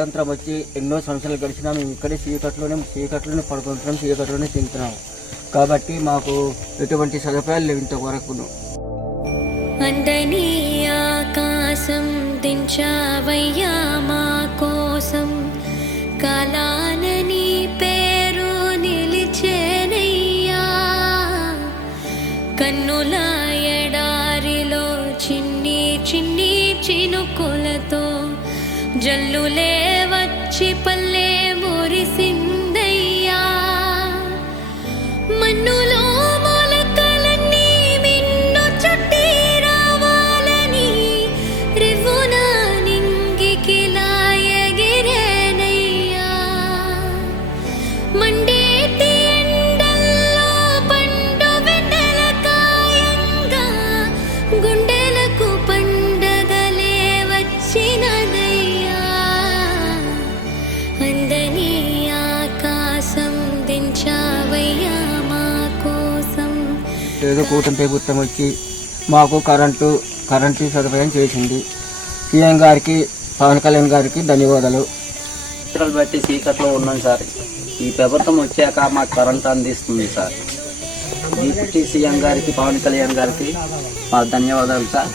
స్వతంత్రం వచ్చి ఎన్నో సంవత్సరాలు గడిచినా మేము ఇక్కడే చీకట్లోనే పడుకుంటున్నాం, చీకట్లోనే తింటున్నాం. కాబట్టి మాకు ఎటువంటి సదుపాయాలు లేవు ఇంతవరకును. అందని ఆకాశం దించావయ్యా మా కోసం, కాలాన నీ పేరు నిలిచేనయ్యా. కన్నుల ఎడారిలో చిన్ని చిన్ని చినుకులతో జల్లులే వచ్చి పల్లె మురిసిందయ్యా. మన్నులో మొలకలన్నీ మిన్ను చుట్టి రావాలని రివ్వున నింగికిలా ఎగిరేనయ్యా. మండేటి ఎండల్లో పండు వెన్నెల కాయంగా గుండెలకు పండగలే వచ్చినదయ్యా. అందని ఆకాశం దించావయ్యా మా కోసం. ఏదో కూటమి ప్రభుత్వం వచ్చి మాకు కరెంటు సదుపాయం చేసింది. సీఎం గారికి, పవన్ కళ్యాణ్ గారికి ధన్యవాదాలు. బట్టి చీకట్లో ఉన్నాం సార్. ఈ ప్రభుత్వం వచ్చాక మాకు కరెంట్ అందిస్తుంది సార్. డిప్యూటీ సీఎం గారికి, పవన్ కళ్యాణ్ గారికి మా ధన్యవాదాలు సార్.